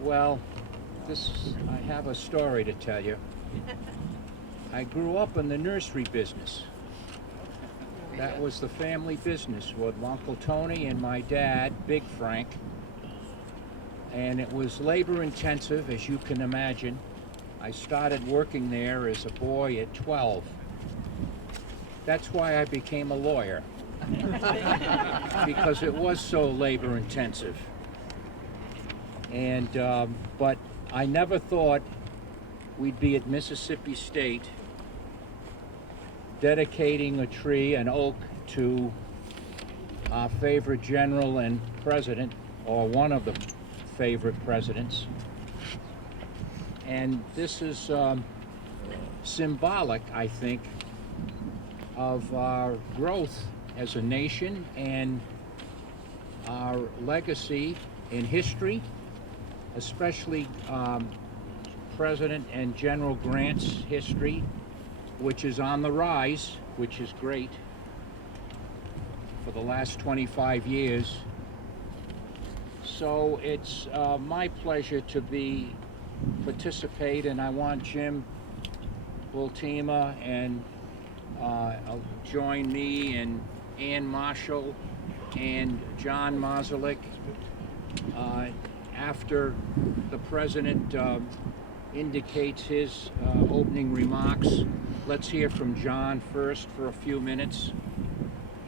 Well, I have a story to tell you. I grew up in the nursery business. That was the family business with Uncle Tony and my dad, Big Frank. And it was labor intensive, as you can imagine. I started working there as a boy at 12. That's why I became a lawyer, because it was so labor intensive. And but I never thought we'd be at Mississippi State dedicating a tree, an oak, to our favorite general and president, or one of the favorite presidents. And this is symbolic, I think, of our growth as a nation and our legacy in history, especially President and General Grant's history, which is on the rise, which is great, for the last 25 years. So it's my pleasure to participate, and I want Jim Bultima and join me and Ann Marshall and John Mazelik after the president indicates his opening remarks. Let's hear from John first for a few minutes,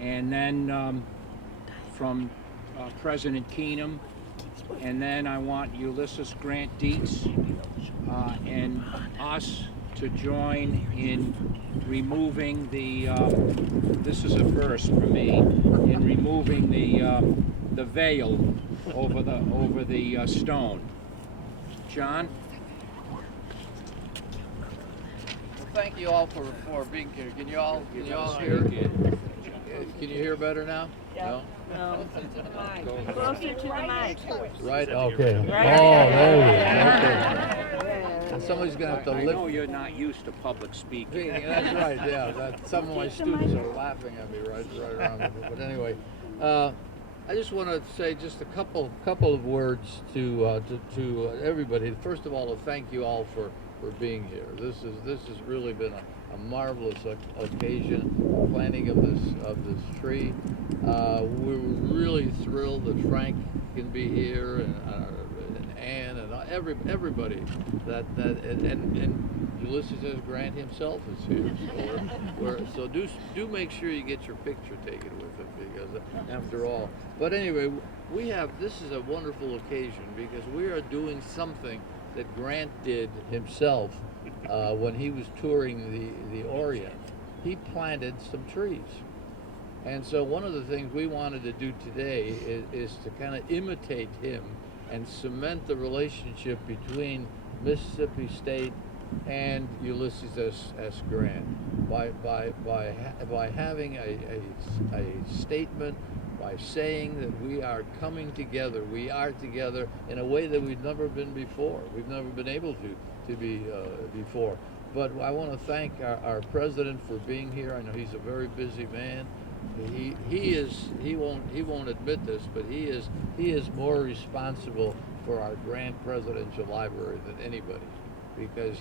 and then from President Keenum, and then I want Ulysses Grant Dietz and us to join in removing this is a first for me, in removing the veil over the stone. John? Well, thank you all for being here. Can you all hear? Can you hear better now? Yeah. No? Closer to the mic. Right, okay. Right. Oh, there we go. Okay. And somebody's going to have to I lift. know you're not used to public speaking. That's right, yeah. Some of my students are laughing at me right around me. But anyway, I just want to say just a couple of words to everybody. First of all, to thank you all for being here. This has really been a marvelous occasion, planting of this tree. We're really thrilled that Frank can be here, and Ann, and everybody and Ulysses S. Grant himself is here. So do make sure you get your picture taken with him, because after all. But anyway, this is a wonderful occasion because we are doing something that Grant did himself when he was touring the Orient. He planted some trees. And so one of the things we wanted to do today is to kind of imitate him and cement the relationship between Mississippi State and Ulysses S. Grant by having a statement, by saying that we are coming together. We are together in a way that we've never been before. We've never been able to be before. But I want to thank our president for being here. I know he's a very busy man. He won't admit this, but he is more responsible for our Grant Presidential Library than anybody, because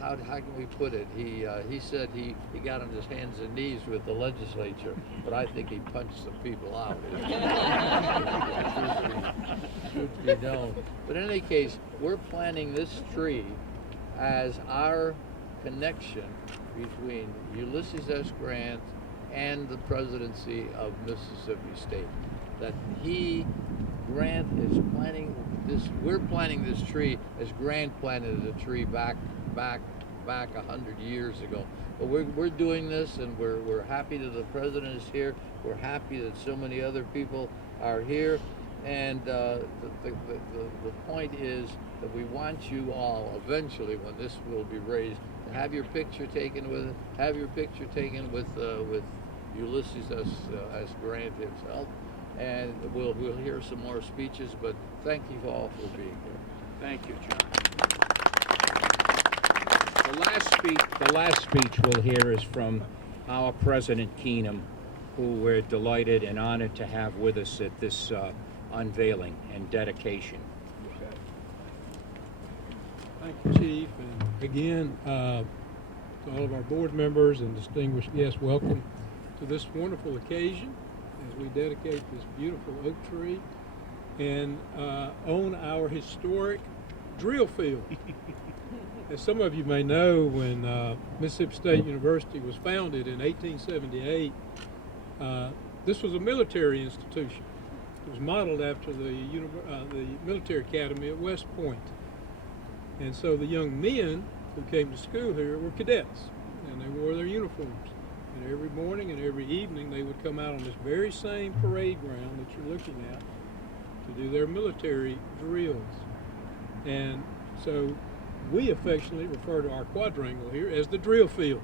how can we put it? He said he got on his hands and knees with the legislature, but I think he punched some people out. Should be known. But in any case, we're planting this tree as our connection between Ulysses S. Grant and the presidency of Mississippi State. That Grant is planting this. We're planting this tree as Grant planted a tree back 100 years ago. But we're doing this, and we're happy that the president is here. We're happy that so many other people are here. And the point is that we want you all eventually, when this will be raised, to have your picture taken with it. Have your picture taken with Ulysses S. Grant himself. And we'll hear some more speeches. But thank you all for being here. Thank you, John. The last speech we'll hear is from our President Keenum, who we're delighted and honored to have with us at this unveiling and dedication. Thank you, Chief. And again, to all of our board members and distinguished guests, welcome to this wonderful occasion as we dedicate this beautiful oak tree and on our historic drill field. As some of you may know, when Mississippi State University was founded in 1878, this was a military institution. It was modeled after the military academy at West Point. And so the young men who came to school here were cadets, and they wore their uniforms. And every morning and every evening they would come out on this very same parade ground that you're looking at to do their military drills. And so we affectionately refer to our quadrangle here as the drill field,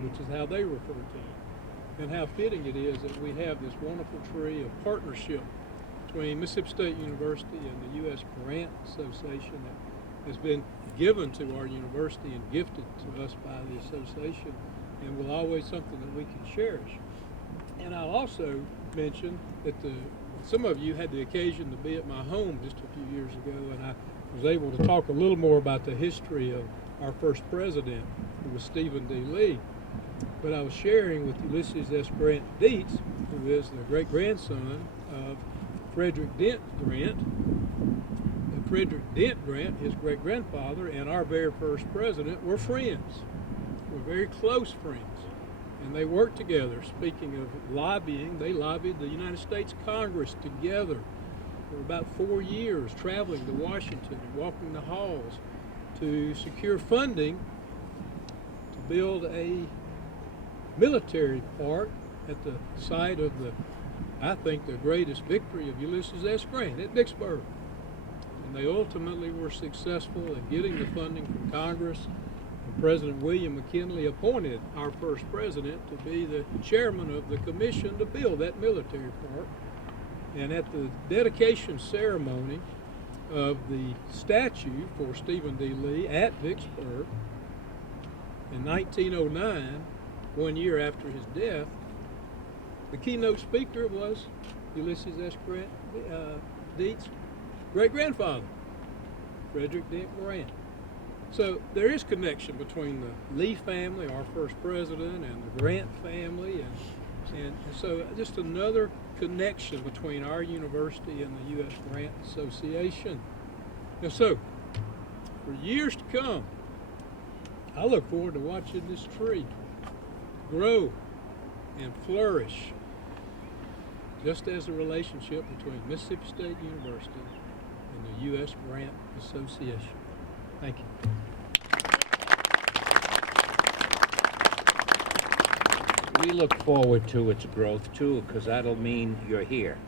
which is how they refer to it. And how fitting it is that we have this wonderful tree of partnership between Mississippi State University and the U.S. Grant Association that has been given to our university and gifted to us by the association, and will always something that we can cherish. And I'll also mention that some of you had the occasion to be at my home just a few years ago, and I was able to talk a little more about the history of our first president, who was Stephen D. Lee. But I was sharing with Ulysses S. Grant Dietz, who is the great-grandson of Frederick Dent Grant. And Frederick Dent Grant, his great-grandfather, and our very first president were friends. Were very close friends. And they worked together. Speaking of lobbying, they lobbied the United States Congress together for about 4 years, traveling to Washington and walking the halls to secure funding to build a military park at the site of I think, the greatest victory of Ulysses S. Grant at Vicksburg. And they ultimately were successful in getting the funding from Congress. And President William McKinley appointed our first president to be the chairman of the commission to build that military park. And at the dedication ceremony of the statue for Stephen D. Lee at Vicksburg in 1909, 1 year after his death, the keynote speaker was Ulysses S. Grant Dietz's great-grandfather, Frederick Dent Grant. So there is connection between the Lee family, our first president, and the Grant family, and so just another connection between our university and the U.S. Grant Association. And so, for years to come, I look forward to watching this tree grow and flourish, just as the relationship between Mississippi State University and the U.S. Grant Association. Thank you. We look forward to its growth too, because that'll mean you're here.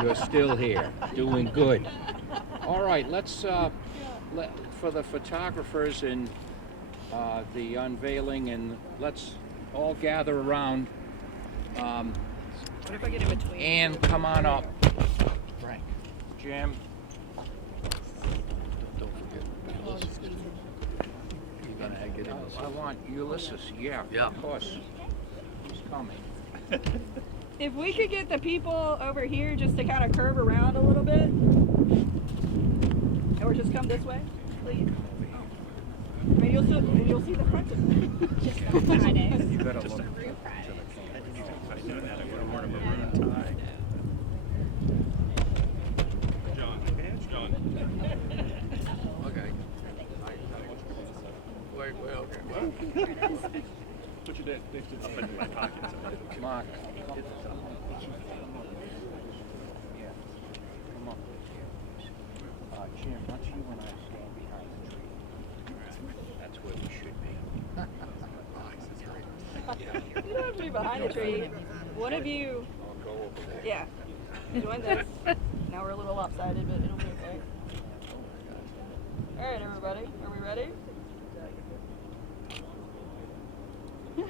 You're still here, doing good. All right, let's, for the photographers and the unveiling, and let's all gather around. What if I get in between? And come on up. Frank. Jim. Don't forget Ulysses. You're gonna get in this. I want Ulysses, yeah, Yeah. of course. He's coming. If we could get the people over here just to kind of curve around a little bit, or just come this way, please. Maybe you'll see the front of it. You gotta look to the camera. Okay. Wait, okay. What? Put your dad next to up in my pocket. Mark. Yeah. Come on. Jim, let's you and I stand behind the tree. That's where we should be. You don't have to be behind the tree. One of you, I'll go over there. yeah, join this. Now we're a little lopsided, but it'll be okay. All right, everybody, are we ready? All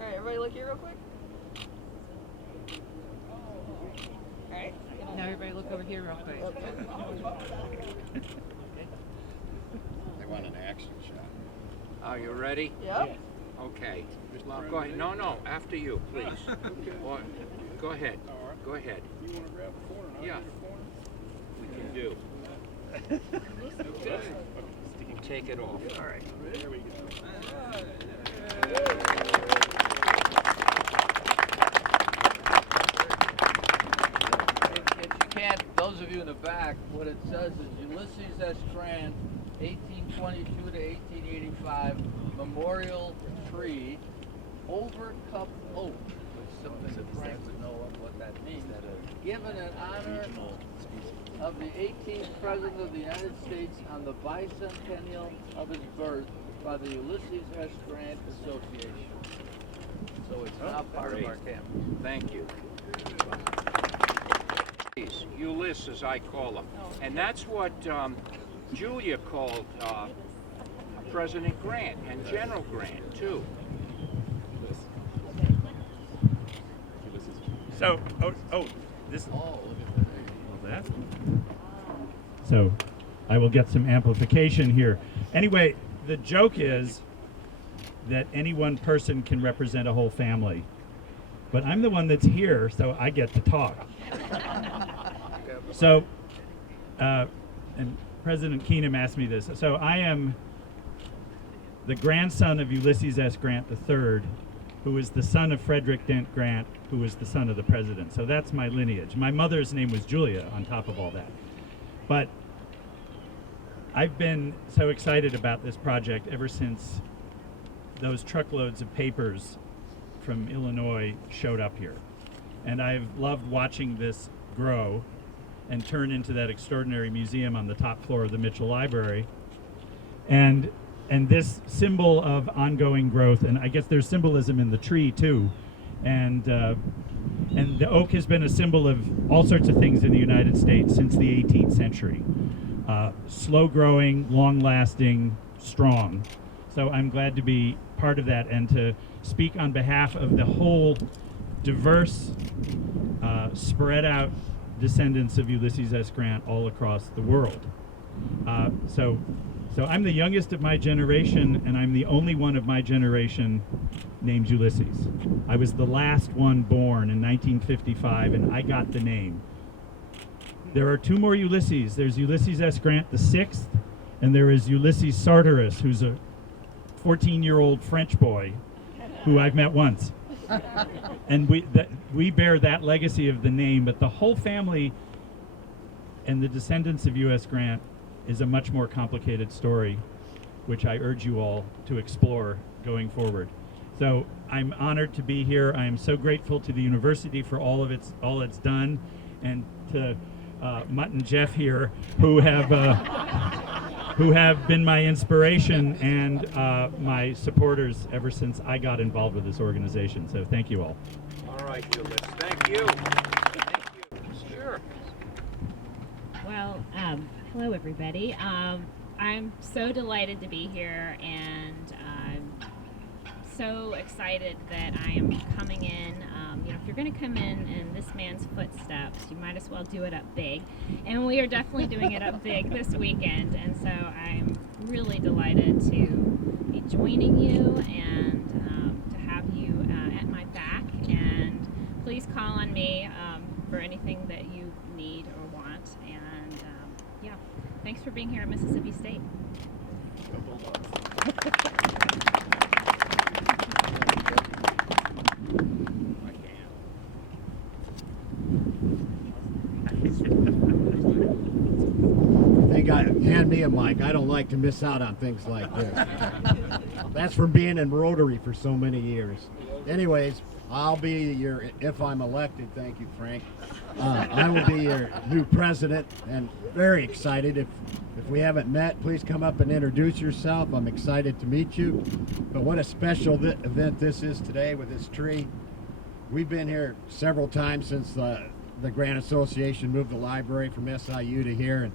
right, everybody look here real quick. All right. Now everybody look over here real quick. They want an action shot. Are you ready? Yep. Okay. Well, go ahead. No, after you, please. Or, go ahead. Go ahead. You want to grab the corner? And I'll Yeah. get the corner? We can do. We'll take it off. All right. There we go. If you can't, those of you in the back, what it says is Ulysses S. Grant, 1822 to 1885, Memorial Tree, Overcup Oak, which something that Frank would know what that means. Given in honor of the 18th President of the United States on the bicentennial of his birth by the Ulysses S. Grant Association. So it's now part of our campus. Thank you. Ulysses, I call him. And that's what Julia called President Grant and General Grant, too. So, this. Oh, look at that. So I will get some amplification here. Anyway, the joke is that any one person can represent a whole family. But I'm the one that's here, so I get to talk. So, and President Keenum asked me this. So I am the grandson of Ulysses S. Grant III, who is the son of Frederick Dent Grant, who was the son of the president. So that's my lineage. My mother's name was Julia on top of all that. But I've been so excited about this project ever since those truckloads of papers from Illinois showed up here. And I've loved watching this grow and turn into that extraordinary museum on the top floor of the Mitchell Library. And this symbol of ongoing growth, and I guess there's symbolism in the tree too. And the oak has been a symbol of all sorts of things in the United States since the 18th century. Slow growing, long lasting, strong. So I'm glad to be part of that and to speak on behalf of the whole diverse, spread out descendants of Ulysses S. Grant all across the world. So I'm the youngest of my generation, and I'm the only one of my generation named Ulysses. I was the last one born in 1955, and I got the name. There are two more Ulysses. There's Ulysses S. Grant VI, and there is Ulysses Sartorus, who's a 14-year-old French boy who I've met once. And we bear that legacy of the name, but the whole family and the descendants of U.S. Grant is a much more complicated story, which I urge you all to explore going forward. So I'm honored to be here. I am so grateful to the university for all it's done, and to Mutt and Jeff here, who have been my inspiration and my supporters ever since I got involved with this organization. So thank you all. All right, Ulysses. Thank you. Thank you. Sure. Well, hello everybody. I'm so delighted to be here, and I'm so excited that I am coming in. If you're going to come in this man's footsteps, you might as well do it up big. And we are definitely doing it up big this weekend, and so I'm really delighted to be joining you and to have you at my back. And please call on me for anything that you need or want. And yeah, thanks for being here at Mississippi State. Hand me a mic. I don't like to miss out on things like this. That's from being in Rotary for so many years. Anyways, I'll be if I'm elected, thank you, Frank. I will be your new president, and very excited. If we haven't met, please come up and introduce yourself. I'm excited to meet you. But what a special event this is today with this tree. We've been here several times since the Grant Association moved the library from SIU to here, and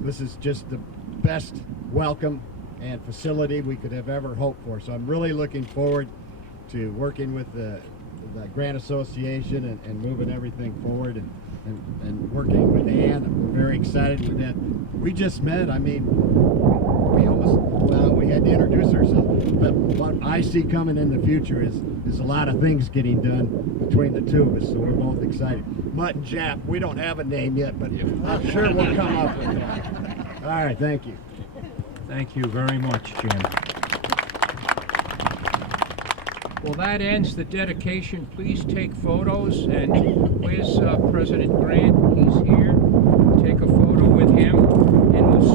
this is just the best welcome and facility we could have ever hoped for. So I'm really looking forward to working with the Grant Association and moving everything forward and working with Ann. I'm very excited with that. We just met. I mean, we had to introduce ourselves. But what I see coming in the future is a lot of things getting done between the two of us, so we're both excited. Mutt and Jeff, we don't have a name yet, but I'm sure we'll come up with that. All right, thank you. Thank you very much, Jim. Well, that ends the dedication. Please take photos, and where's President Grant? He's here. Take a photo with him, and we'll